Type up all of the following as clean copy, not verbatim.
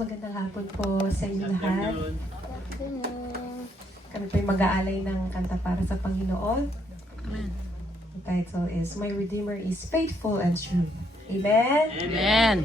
magandang hapon po sa inyo lahat. Kami po yung mag-aalay ng kanta para sa Panginoon. Amen. The title is, My Redeemer is Faithful and True. Amen? Amen.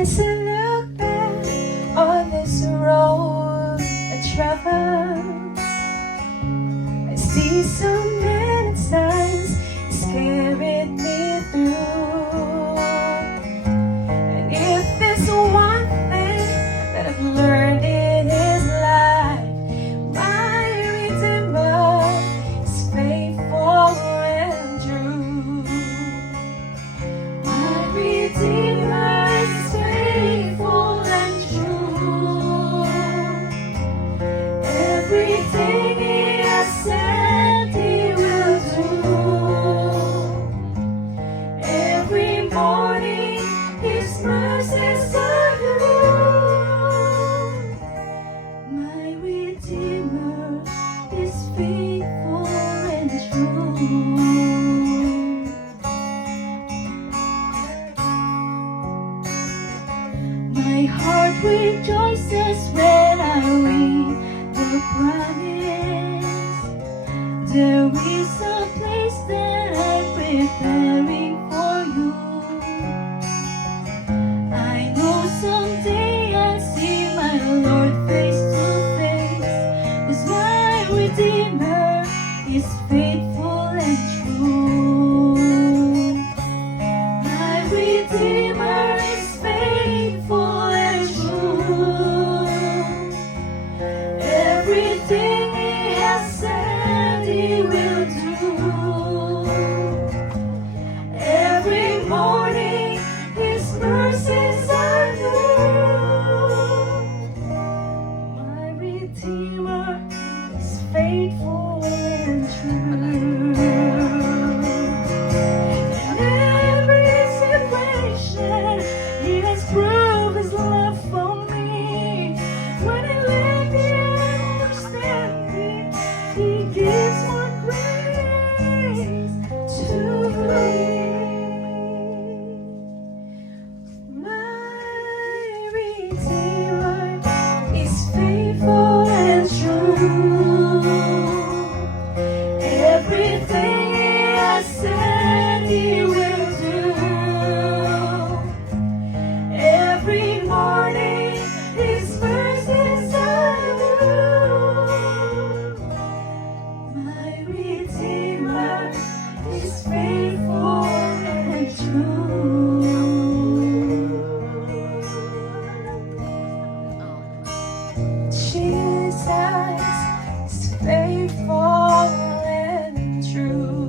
As I look back on this road I traveled, I see so many signs it's carried me through. And if there's one thing that I've learned in His life, my Redeemer is faithful and true. My Redeemer is faithful and true. Everything He has said He will do. Every morning His mercies are new. My Redeemer is faithful and true. My heart rejoices when I read the promise. There is a place that I'm preparing for you. I know someday I'll see my Lord face to face, 'cause my Redeemer is faithful and true. My Redeemer is faithful and true. Everything He has said He will do. Every morning His mercies are new. My Redeemer is faithful and true. Every situation, He has proved His love for me. When I lack the understanding, He gives more grace to me. My Redeemer is faithful and true. Everything He has said He will do. Every morning His mercies are new. My Redeemer is faithful and true. Jesus is faithful and true.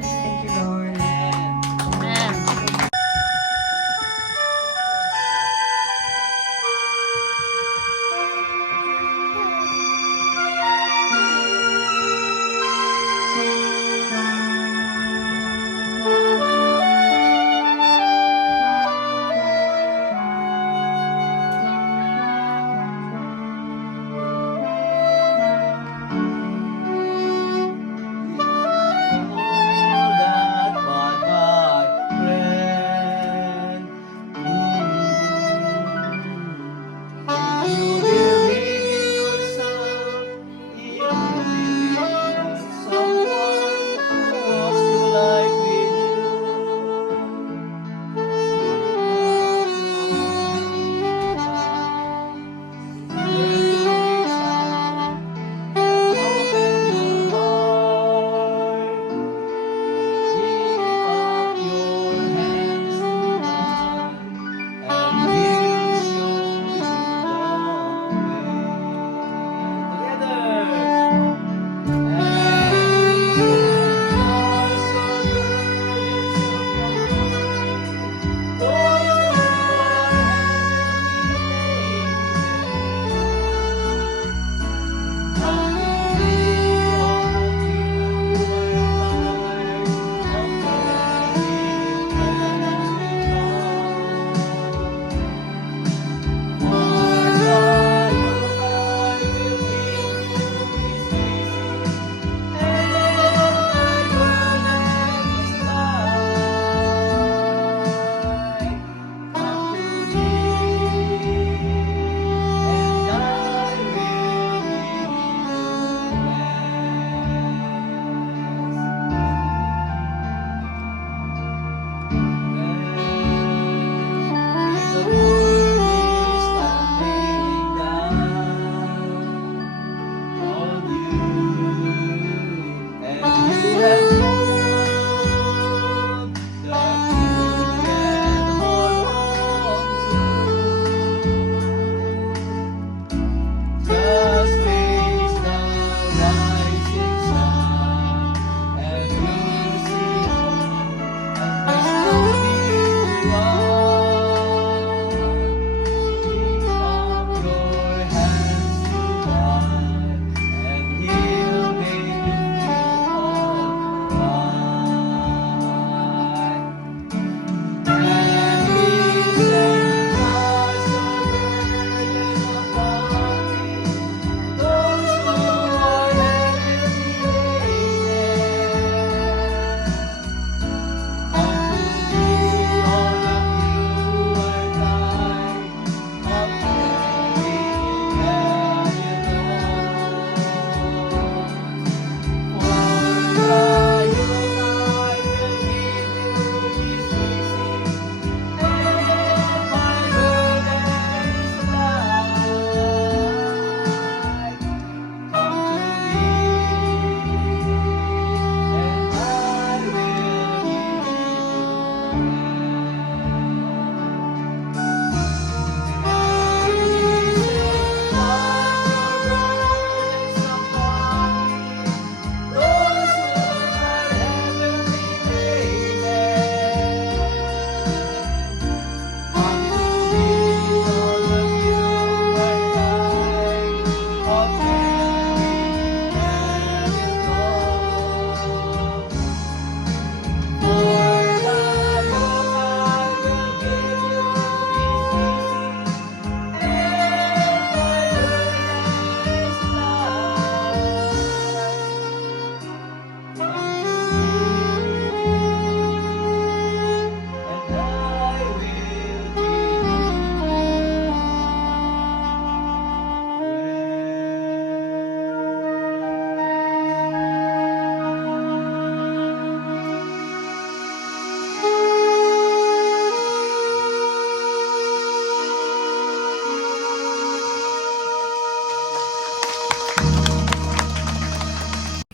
Thank you, Lord. Amen.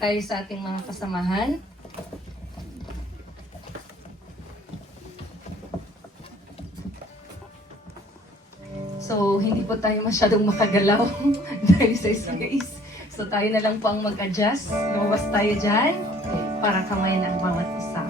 Tayo sa ating mga kasamahan. So, hindi po tayo masyadong makagalaw dahil sa space. So, tayo na lang po ang mag-adjust. Lumabas tayo dyan para kamayan ang bawat isa.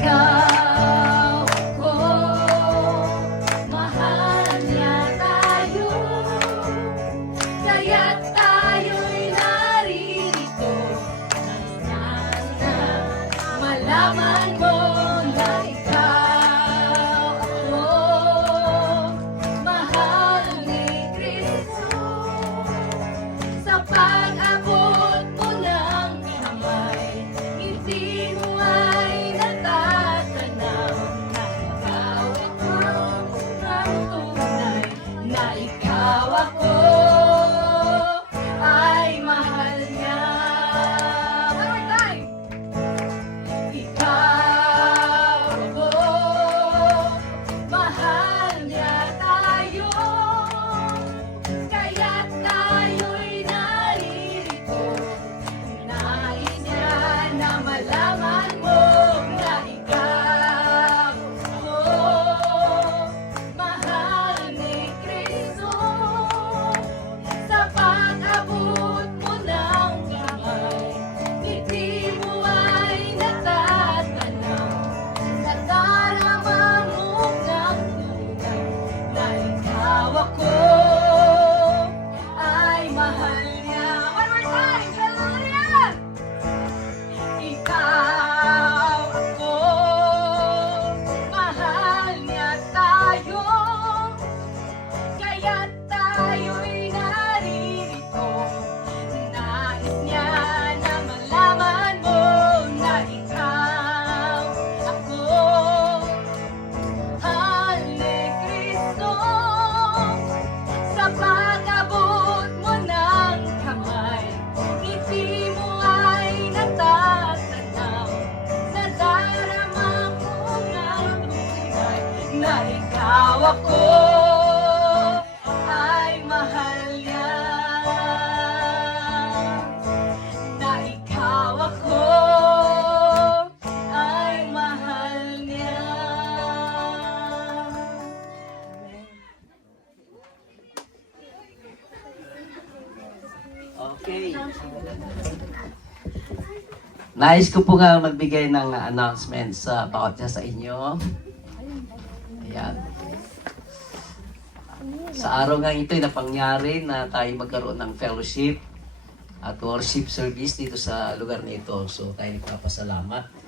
Ikaw ko, mahal niya tayo, kaya't tayo'y Okay. Nais ko po nga magbigay ng announcement sa bawat isa sa inyo. Ayan. Sa araw nga ito, napangyari na tayo magkaroon ng fellowship at worship service dito sa lugar nito. So tayo nagpapasalamat.